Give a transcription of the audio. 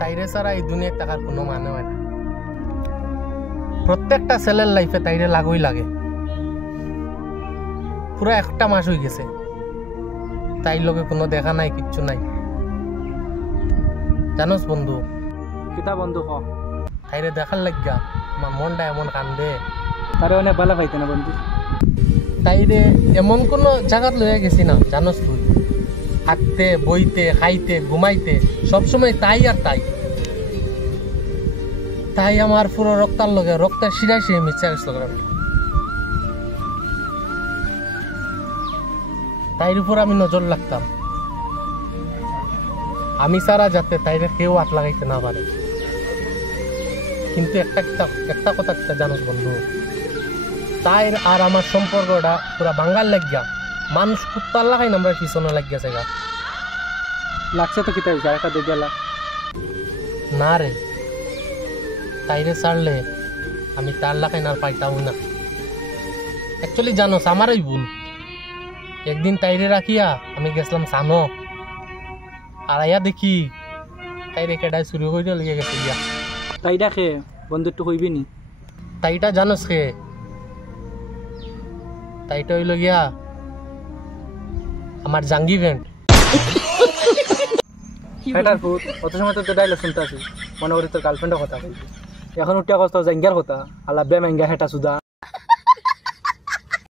তাইরে ছাড়া এই দুনিয়ায় টাকার কোনো মানে হয় না। প্রত্যেকটা ছেলের লাইফে তাইরে লাগই লাগে। পুরো একটা মাস হয়ে গেছে তাই লোকে কোনো দেখা নাই, কিচ্ছু নাই। জানোস বন্ধু, কিতা বন্ধু হ তাইরে দেখার লাগিয়া আমার মনটা এমন কান্দে। তারে অনেক ভালো পাইতে না বন্ধু। তাইরে এমন কোনো জায়গাত লইয়া গেছি না, জানোস তুই, হাঁটতে, বইতে, খাইতে, ঘুমাইতে সবসময় তাই আর তাই। তাই আমার পুরো রক্তার লগে রক্তের শিরায় সে মিশে গেছিল। তাইর উপর আমি নজর রাখতাম, আমি সারা যাতে তাইরে কেউ হাত লাগাইতে না পারে। কিন্তু একটা কথা জানোস বন্ধু, তাইর আর আমার সম্পর্কটা পুরা বাঙ্গাল লাগিয়া মানুষ কুত্তার লাগাই আমরা পিছনে লাগিয়েছে গা। লাগছে তো কিতা হয়েছে, একটা দেখে লাগ না রে, তাইরে ছাড়লে আমি তার লাগাই না পাইতাম না। অ্যাকচুয়ালি জানোস আমারই ভুল। একদিন তাইরে রাখিয়া আমি গেছিলাম সানো, আর আয়া দেখি তাইরে কেডাই শুরু করে লিয়ে গেছে গিয়া। তাইটা খে বন্ধু একটু কইবি নি? তাইটা জানোস কে? তাইটা হইল গিয়া আমার জাঙ্গি ভেন্ট। হেটার ফুট অত সময় তো ডাইলগ শুনতে আসি, মনে করি তোর গার্লফ্রেন্ডের কথা। এখন উঠিয়া কথা জাঙ্গার কথা, আল্লাহ বে ম্যাঙ্গা হেটা সুদা।